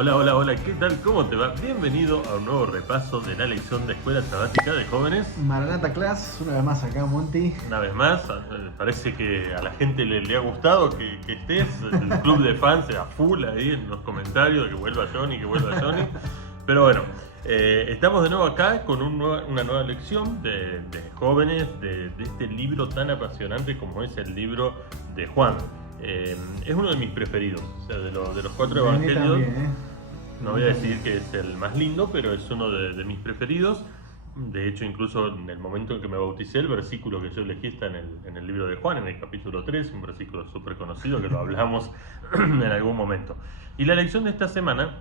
Hola, hola, hola, ¿qué tal? ¿Cómo te va? Bienvenido a un nuevo repaso de la lección de Escuela Sabática de Jóvenes. Maranata Class, una vez más acá, Monty. Una vez más, parece que a la gente le ha gustado que estés, el club de fans a full ahí en los comentarios, que vuelva Johnny, que vuelva Johnny. Pero bueno, estamos de nuevo acá con una nueva lección de jóvenes de este libro tan apasionante como es el libro de Juan. Es uno de mis preferidos, o sea, de los cuatro evangelios. También, No voy a decir que es el más lindo, pero es uno de mis preferidos. De hecho, incluso en el momento en que me bauticé, el versículo que yo elegí está en el libro de Juan, en el capítulo 3, un versículo súper conocido que lo hablamos en algún momento. Y la lección de esta semana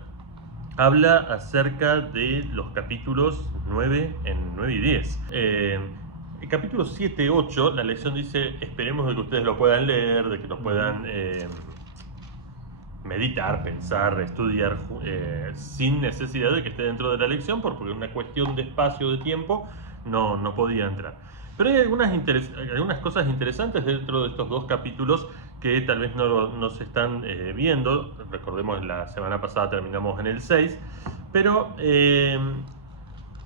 habla acerca de los capítulos 9 y 10. El capítulo 7, 8, la lección dice, esperemos de que ustedes lo puedan leer, de que lo puedan meditar, pensar, estudiar sin necesidad de que esté dentro de la lección, porque por una cuestión de espacio, de tiempo, no podía entrar. Pero hay algunas cosas interesantes dentro de estos dos capítulos que tal vez no se están viendo. Recordemos, la semana pasada terminamos en el 6, pero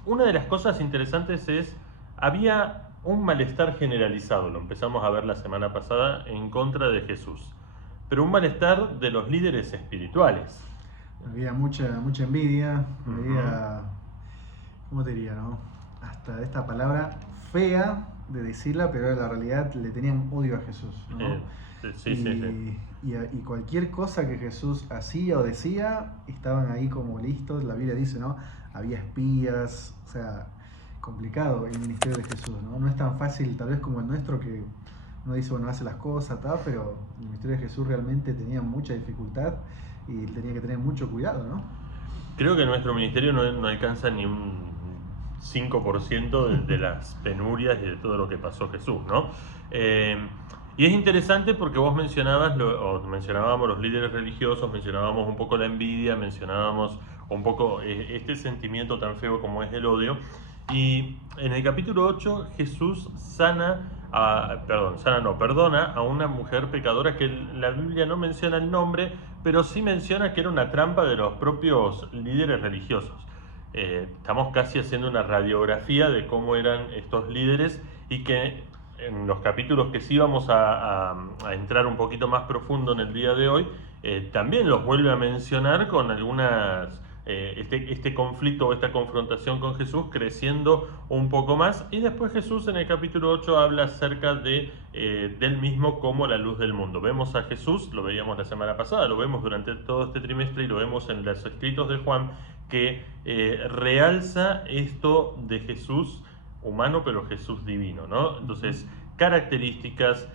una de las cosas interesantes es, había un malestar generalizado, lo empezamos a ver la semana pasada, en contra de Jesús, pero un malestar de los líderes espirituales. Había mucha envidia, había, ¿cómo te diría, no? Hasta esta palabra fea de decirla, pero en la realidad le tenían odio a Jesús, ¿no? Sí. Y cualquier cosa que Jesús hacía o decía, estaban ahí como listos. La Biblia dice, ¿no? Había espías, o sea, complicado el ministerio de Jesús, ¿no? No es tan fácil tal vez como el nuestro, que uno dice, bueno, hace las cosas, tal, pero el ministerio de Jesús realmente tenía mucha dificultad y tenía que tener mucho cuidado, ¿no? Creo que nuestro ministerio no alcanza ni un 5% de las penurias y de todo lo que pasó Jesús, ¿no? Y es interesante porque vos mencionábamos los líderes religiosos, mencionábamos un poco la envidia, mencionábamos un poco este sentimiento tan feo como es el odio. Y en el capítulo 8 Jesús perdona a una mujer pecadora que la Biblia no menciona el nombre, pero sí menciona que era una trampa de los propios líderes religiosos. Estamos casi haciendo una radiografía de cómo eran estos líderes, y que en los capítulos que sí vamos a entrar un poquito más profundo en el día de hoy, también los vuelve a mencionar con algunas... este conflicto o esta confrontación con Jesús creciendo un poco más, y después Jesús en el capítulo 8 habla acerca del mismo como la luz del mundo. Vemos a Jesús, lo veíamos la semana pasada, lo vemos durante todo este trimestre y lo vemos en los escritos de Juan, que realza esto de Jesús humano, pero Jesús divino, ¿no? Entonces, características,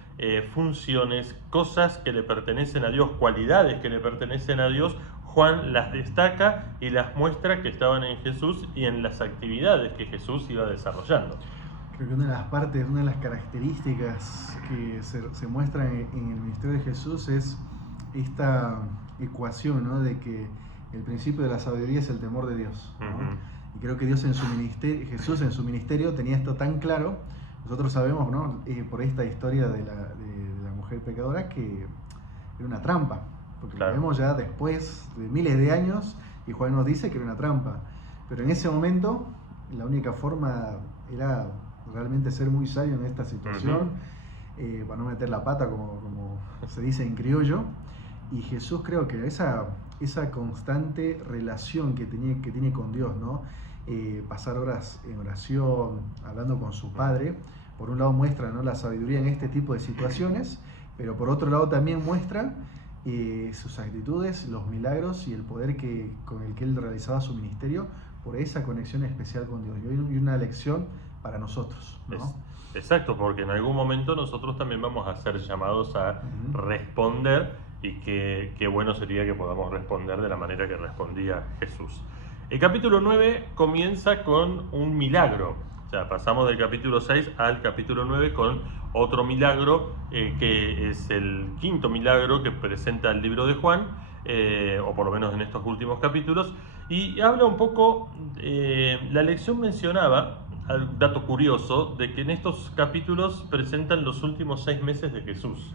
funciones, cosas que le pertenecen a Dios, cualidades que le pertenecen a Dios, Juan las destaca y las muestra que estaban en Jesús y en las actividades que Jesús iba desarrollando. Creo que una de las características que se muestran en el ministerio de Jesús es esta ecuación, ¿no? De que el principio de la sabiduría es el temor de Dios, ¿no? Y creo que Dios en su ministerio, Jesús en su ministerio tenía esto tan claro. Nosotros sabemos, ¿no? Por esta historia de la mujer pecadora, que era una trampa, porque lo vemos ya después de miles de años, y Juan nos dice que era una trampa. Pero en ese momento la única forma era realmente ser muy sabio en esta situación, para no meter la pata, como se dice en criollo. Y Jesús, creo que esa constante relación que tiene con Dios, ¿no? Pasar horas en oración, hablando con su Padre, por un lado muestra, ¿no?, la sabiduría en este tipo de situaciones, pero por otro lado también muestra sus actitudes, los milagros y el poder con el que él realizaba su ministerio, por esa conexión especial con Dios. Y una lección para nosotros, ¿no? Exacto, porque en algún momento nosotros también vamos a ser llamados a responder, y qué bueno sería que podamos responder de la manera que respondía Jesús. El capítulo 9 comienza con un milagro. O sea, pasamos del capítulo 6 al capítulo 9 con otro milagro, que es el quinto milagro que presenta el libro de Juan, o por lo menos en estos últimos capítulos, y habla un poco, la lección mencionaba, dato curioso, de que en estos capítulos presentan los últimos 6 meses de Jesús.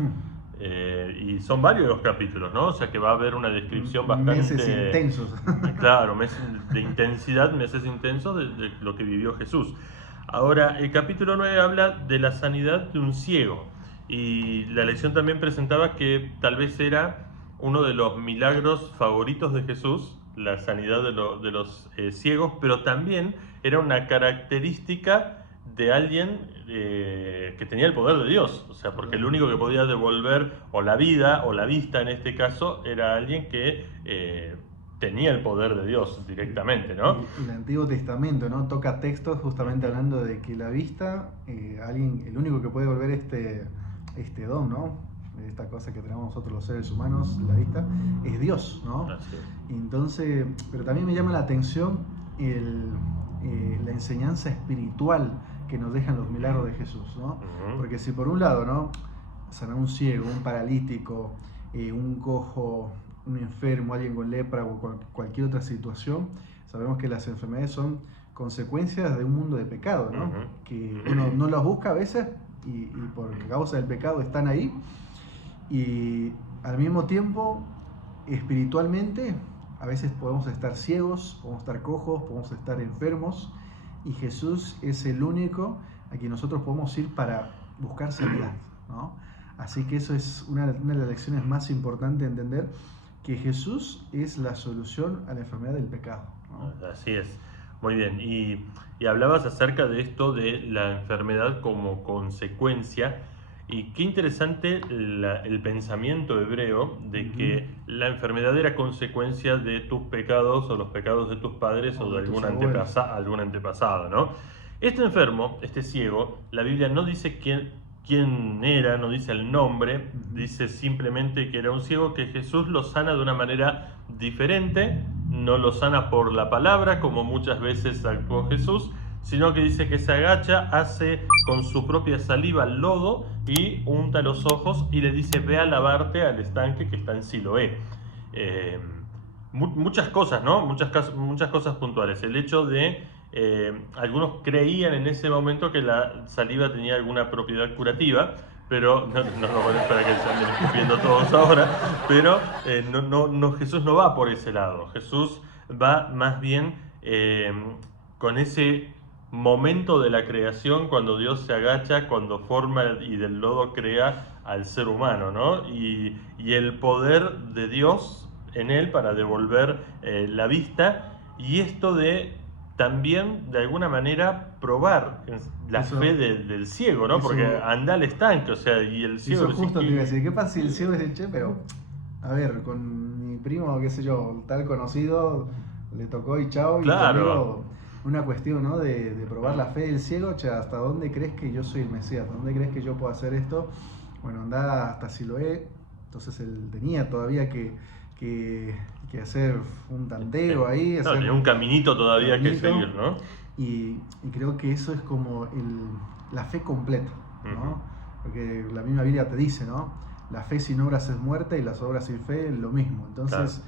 Y son varios los capítulos, ¿no? O sea que va a haber una descripción bastante... Meses intensos. Claro, meses de intensidad, meses intensos de lo que vivió Jesús. Ahora, el capítulo 9 habla de la sanidad de un ciego. Y la lección también presentaba que tal vez era uno de los milagros favoritos de Jesús, la sanidad de los ciegos, pero también era una característica de alguien que tenía el poder de Dios, o sea, porque el único que podía devolver o la vida o la vista en este caso era alguien que tenía el poder de Dios directamente, ¿no? El Antiguo Testamento, ¿no? Toca textos justamente hablando de que la vista, el único que puede devolver este don, ¿no? Esta cosa que tenemos nosotros los seres humanos, la vista, es Dios, ¿no? Así es. Entonces, pero también me llama la atención la enseñanza espiritual que nos dejan los milagros de Jesús, ¿no? Porque si por un lado, ¿no? Sanar un ciego, un paralítico, un cojo, un enfermo, alguien con lepra o cualquier otra situación, sabemos que las enfermedades son consecuencias de un mundo de pecado, ¿no? Que uno no los busca a veces y por causa del pecado están ahí, y al mismo tiempo espiritualmente a veces podemos estar ciegos, podemos estar cojos, podemos estar enfermos, y Jesús es el único a quien nosotros podemos ir para buscar sanidad, ¿no? Así que eso es una de las lecciones más importantes de entender, que Jesús es la solución a la enfermedad del pecado, ¿no? Así es, muy bien. Y hablabas acerca de esto de la enfermedad como consecuencia, y qué interesante el pensamiento hebreo de que la enfermedad era consecuencia de tus pecados o los pecados de tus padres o de algún antepasado, ¿no? Este enfermo, este ciego, la Biblia no dice quién era, no dice el nombre, dice simplemente que era un ciego, que Jesús lo sana de una manera diferente, no lo sana por la palabra como muchas veces actuó Jesús, sino que dice que se agacha, hace con su propia saliva el lodo y unta los ojos y le dice: ve a lavarte al estanque que está en Siloé. Muchas cosas, ¿no? Muchas cosas puntuales. El hecho de algunos creían en ese momento que la saliva tenía alguna propiedad curativa, pero no lo voy a esperar que se anden escupiendo todos ahora, pero Jesús no va por ese lado. Jesús va más bien con ese momento de la creación, cuando Dios se agacha, cuando forma y del lodo crea al ser humano, ¿no? Y el poder de Dios en él para devolver la vista, y esto de también de alguna manera probar la fe del ciego, ¿no? Porque anda al estanque, o sea, y el ciego... Eso justo te iba a decir, ¿qué pasa si el ciego dice: che, pero a ver, con mi primo, qué sé yo, tal conocido, le tocó y chao? Claro. Y conmigo, una cuestión, ¿no? De probar la fe del ciego. Che, ¿hasta dónde crees que yo soy el Mesías? ¿Hasta dónde crees que yo puedo hacer esto? Bueno, anda hasta Siloé. Entonces él tenía todavía que hacer un tanteo ahí. No, tenía un caminito todavía que seguir, ¿no? Y creo que eso es como la fe completa, ¿no? Porque la misma Biblia te dice, ¿no? La fe sin obras es muerta y las obras sin fe es lo mismo. Entonces,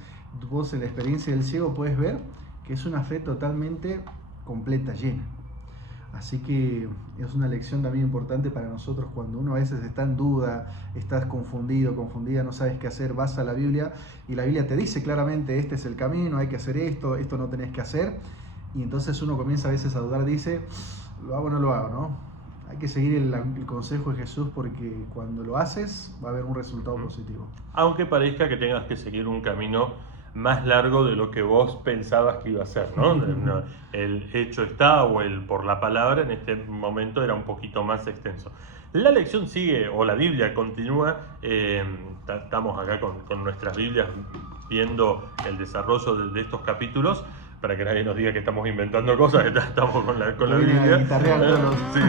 vos en la experiencia del ciego puedes ver que es una fe totalmente completa, llena. Así que es una lección también importante para nosotros cuando uno a veces está en duda, estás confundido, confundida, no sabes qué hacer, vas a la Biblia y la Biblia te dice claramente: este es el camino, hay que hacer esto no tenés que hacer. Y entonces uno comienza a veces a dudar, dice: ¿lo hago o no lo hago, no? Hay que seguir el consejo de Jesús, porque cuando lo haces va a haber un resultado positivo. Aunque parezca que tengas que seguir un camino más largo de lo que vos pensabas que iba a ser, ¿no? El hecho está, o el por la palabra en este momento era un poquito más extenso. La lección sigue, o la Biblia continúa, estamos acá con nuestras Biblias viendo el desarrollo de estos capítulos, para que nadie nos diga que estamos inventando cosas, estamos con la Biblia. Sí.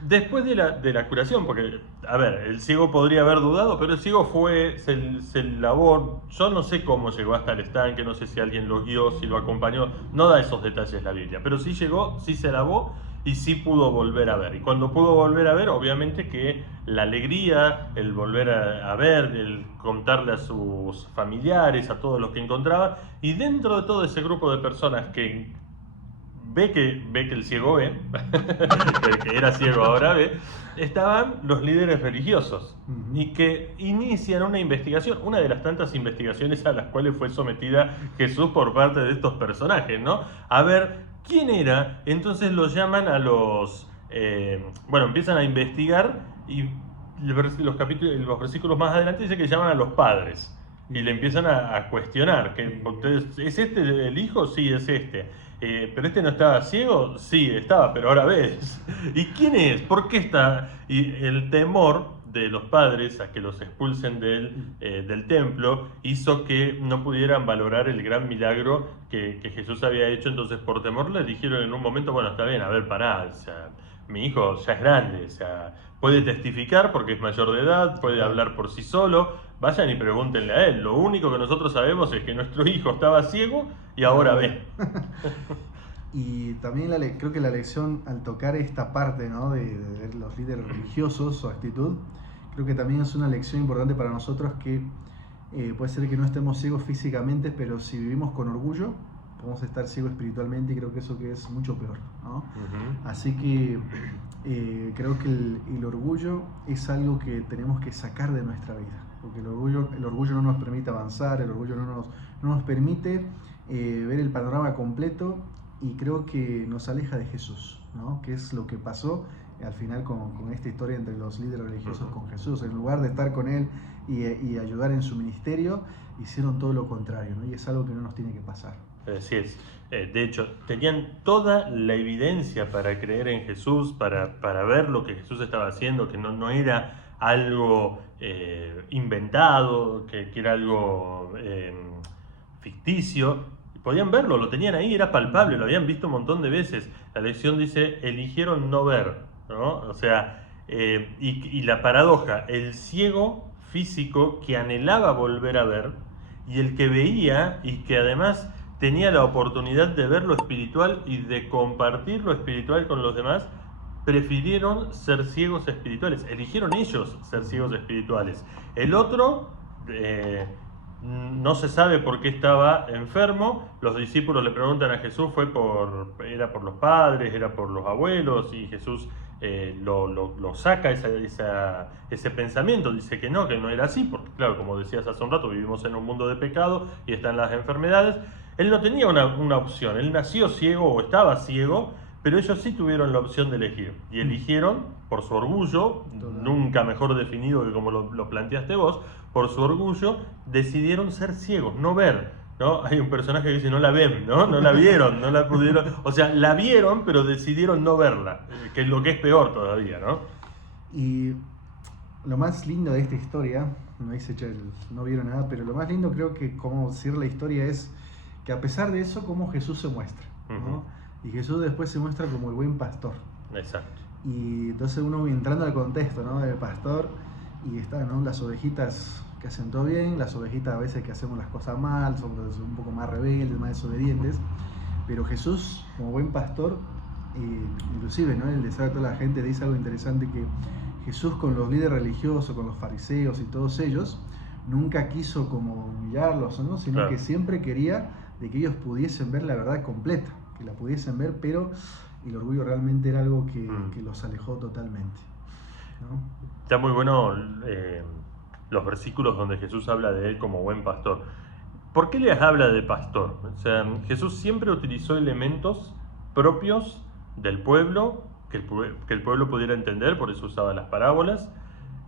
Después de la curación, porque, a ver, el ciego podría haber dudado, pero el ciego se lavó. Yo no sé cómo llegó hasta el estanque, no sé si alguien lo guió, si lo acompañó, no da esos detalles la Biblia, pero sí llegó, sí se lavó y sí pudo volver a ver. Y cuando pudo volver a ver, obviamente que la alegría, el volver a ver, el contarle a sus familiares, a todos los que encontraba, y dentro de todo ese grupo de personas que ve que el ciego ve, el que era ciego ahora ve, estaban los líderes religiosos y que inician una investigación, una de las tantas investigaciones a las cuales fue sometida Jesús por parte de estos personajes, ¿no? A ver quién era. Entonces los llaman a los, empiezan a investigar y los versículos más adelante dice que llaman a los padres y le empiezan a cuestionar que ¿es este el hijo? Sí, es este. ¿Pero este no estaba ciego? Sí, estaba, pero ahora ves. ¿Y quién es? ¿Por qué está? Y el temor de los padres a que los expulsen del templo hizo que no pudieran valorar el gran milagro que Jesús había hecho. Entonces, por temor, les dijeron en un momento, bueno, está bien, a ver, pará, o sea, mi hijo ya es grande, o sea, puede testificar porque es mayor de edad, puede hablar por sí solo, vayan y pregúntenle a él. Lo único que nosotros sabemos es que nuestro hijo estaba ciego y ahora ve. Y también creo que la lección al tocar esta parte, ¿no? de ver los líderes religiosos, su actitud, creo que también es una lección importante para nosotros que puede ser que no estemos ciegos físicamente, pero si vivimos con orgullo, podemos estar ciegos espiritualmente y creo que eso que es mucho peor, ¿no? Así que creo que el orgullo es algo que tenemos que sacar de nuestra vida, porque el orgullo no nos permite avanzar, el orgullo no nos permite ver el panorama completo y creo que nos aleja de Jesús, ¿no? Que es lo que pasó al final con esta historia entre los líderes religiosos con Jesús. En lugar de estar con Él y ayudar en su ministerio, hicieron todo lo contrario, ¿no? Y es algo que no nos tiene que pasar. Así es. De hecho, tenían toda la evidencia para creer en Jesús, para ver lo que Jesús estaba haciendo, que no era algo inventado, que era algo ficticio. Podían verlo, lo tenían ahí, era palpable, lo habían visto un montón de veces. La lección dice, eligieron no ver, ¿no? O sea, y la paradoja, el ciego físico que anhelaba volver a ver, y el que veía y que además tenía la oportunidad de ver lo espiritual y de compartir lo espiritual con los demás, prefirieron ser ciegos espirituales, eligieron ellos ser ciegos espirituales. El otro no se sabe por qué estaba enfermo. Los discípulos le preguntan a Jesús, era por los padres, era por los abuelos, y Jesús lo saca ese pensamiento, dice que no era así, porque claro, como decías hace un rato, vivimos en un mundo de pecado y están las enfermedades. Él no tenía una opción, él nació ciego o estaba ciego, pero ellos sí tuvieron la opción de elegir, y eligieron por su orgullo, nunca mejor definido que como lo planteaste vos, por su orgullo decidieron ser ciegos, no ver, ¿no? Hay un personaje que dice no la ven, ¿no? No la vieron, no la pudieron, o sea, la vieron pero decidieron no verla, que es lo que es peor todavía, ¿no? Y lo más lindo de esta historia, no vieron nada, pero lo más lindo creo que como cierra la historia es que a pesar de eso, cómo Jesús se muestra, ¿no? Y Jesús después se muestra como el buen pastor. Exacto. Y entonces uno entrando al contexto, ¿no? Del pastor, y están, ¿no? Las ovejitas que hacen todo bien, las ovejitas a veces que hacemos las cosas mal, somos un poco más rebeldes, más desobedientes, pero Jesús, como buen pastor, inclusive, ¿no? El deseo de toda la gente dice algo interesante, que Jesús con los líderes religiosos, con los fariseos y todos ellos, nunca quiso como humillarlos, ¿no? Sino claro, que siempre quería de que ellos pudiesen ver la verdad completa, que la pudiesen ver, pero el orgullo realmente era algo que los alejó totalmente, ¿no? Está muy bueno los versículos donde Jesús habla de él como buen pastor. ¿Por qué les habla de pastor? O sea, Jesús siempre utilizó elementos propios del pueblo, que el pueblo pudiera entender, por eso usaba las parábolas.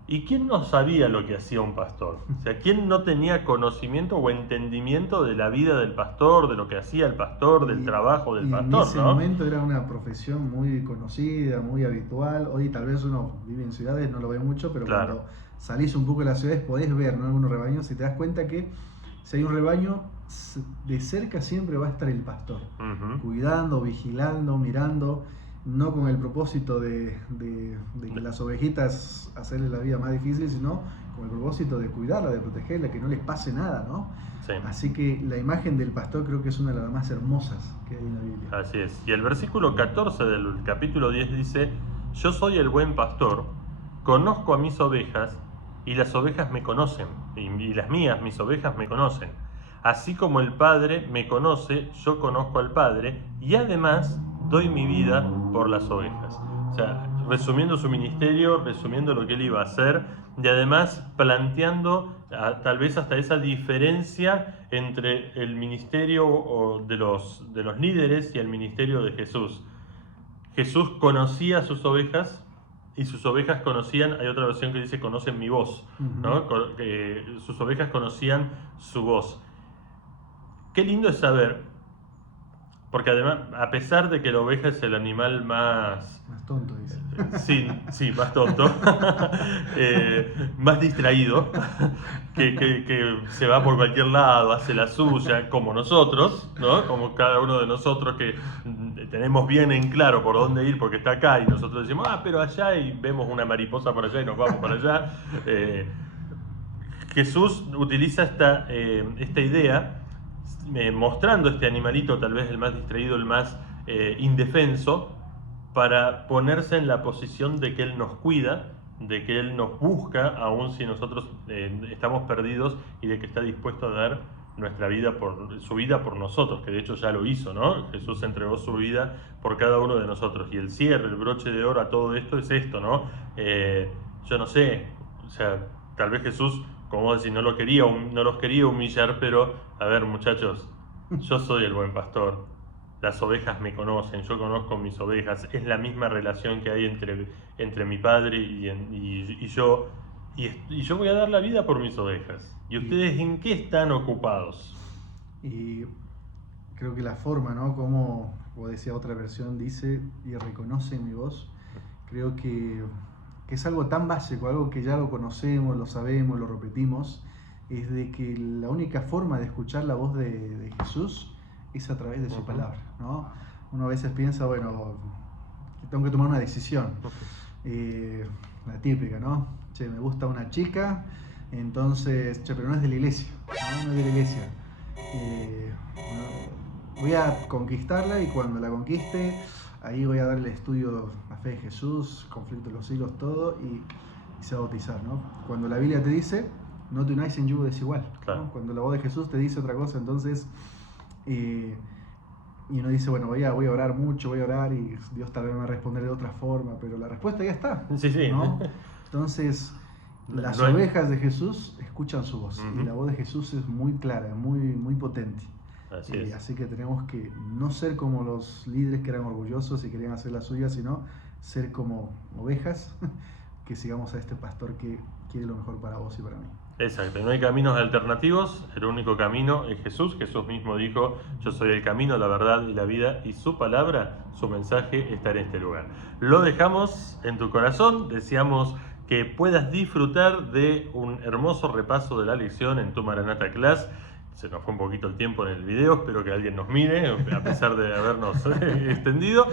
¿Y quién no sabía lo que hacía un pastor? O sea, ¿quién no tenía conocimiento o entendimiento de la vida del pastor, de lo que hacía el pastor, del trabajo del pastor? En ese momento era una profesión muy conocida, muy habitual. Hoy tal vez uno vive en ciudades, no lo ve mucho, pero claro, cuando salís un poco de las ciudades podés ver, ¿no? Algunos rebaños y te das cuenta que si hay un rebaño, de cerca siempre va a estar el pastor, cuidando, vigilando, mirando, no con el propósito de que las ovejitas hacerle la vida más difícil, sino con el propósito de cuidarla, de protegerla, que no les pase nada, ¿no? Sí. Así que la imagen del pastor creo que es una de las más hermosas que hay en la Biblia. Así es. Y el versículo 14 del capítulo 10 dice: yo soy el buen pastor, conozco a mis ovejas y las ovejas me conocen, y las mías, mis ovejas, me conocen. Así como el Padre me conoce, yo conozco al Padre, y además doy mi vida por las ovejas. O sea, resumiendo su ministerio, resumiendo lo que él iba a hacer, y además planteando tal vez hasta esa diferencia entre el ministerio de los líderes y el ministerio de Jesús. Jesús conocía a sus ovejas y sus ovejas conocían, hay otra versión que dice conocen mi voz, ¿no? Sus ovejas conocían su voz. Qué lindo es saber, porque además, a pesar de que la oveja es el animal más tonto, dice. Sí, más tonto, más distraído, que se va por cualquier lado, hace la suya, como nosotros, ¿no? Como cada uno de nosotros que tenemos bien en claro por dónde ir porque está acá y nosotros decimos, pero allá, y vemos una mariposa por allá y nos vamos para allá. Jesús utiliza esta idea, mostrando este animalito, tal vez el más distraído, el más indefenso, para ponerse en la posición de que Él nos cuida, de que Él nos busca, aun si nosotros estamos perdidos, y de que está dispuesto a dar su vida por nosotros, que de hecho ya lo hizo, ¿no? Jesús entregó su vida por cada uno de nosotros. Y el cierre, el broche de oro a todo esto es esto, ¿no? Yo no sé, o sea, tal vez Jesús, como decir, no los quería humillar, pero, a ver, muchachos, yo soy el buen pastor. Las ovejas me conocen, yo conozco mis ovejas. Es la misma relación que hay entre mi padre y yo. Y yo voy a dar la vida por mis ovejas. ¿Y ustedes en qué están ocupados? Y creo que la forma, ¿no? Como decía otra versión, dice, y reconoce mi voz. Creo que es algo tan básico, algo que ya lo conocemos, lo sabemos, lo repetimos. Es de que la única forma de escuchar la voz de Jesús es a través de su palabra, ¿no? Uno a veces piensa, bueno, tengo que tomar una decisión. La típica, ¿no? Che, me gusta una chica, entonces, pero no es de la iglesia, no es de la iglesia. Voy a conquistarla y cuando la conquiste, ahí voy a darle estudio a la fe de Jesús, conflicto de los siglos, todo, y se va a bautizar, ¿no? Cuando la Biblia te dice, no te unáis en yugo desigual, claro. ¿no? Cuando la voz de Jesús te dice otra cosa, entonces... y uno dice, bueno, voy a orar mucho, voy a orar y Dios tal vez me va a responder de otra forma, pero la respuesta ya está, sí. ¿no? Entonces, las ovejas de Jesús escuchan su voz, y la voz de Jesús es muy clara, muy potente. Así que tenemos que no ser como los líderes que eran orgullosos y querían hacer la suya, sino ser como ovejas que sigamos a este pastor que quiere lo mejor para vos y para mí. Exacto, no hay caminos alternativos, el único camino es Jesús. Jesús mismo dijo, yo soy el camino, la verdad y la vida, y su palabra, su mensaje está en este lugar. Lo dejamos en tu corazón, deseamos que puedas disfrutar de un hermoso repaso de la lección en tu Maranatha Class. Se nos fue un poquito el tiempo en el video, espero que alguien nos mire, a pesar de habernos extendido.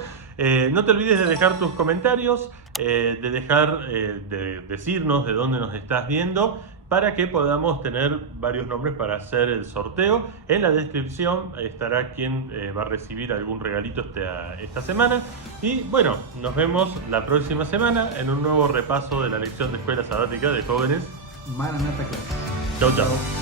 No te olvides de dejar tus comentarios, de decirnos de dónde nos estás viendo, para que podamos tener varios nombres para hacer el sorteo. En la descripción estará quien va a recibir algún regalito esta semana. Y bueno, nos vemos la próxima semana en un nuevo repaso de la lección de Escuela Sabática de Jóvenes Maranatha Class. Chau.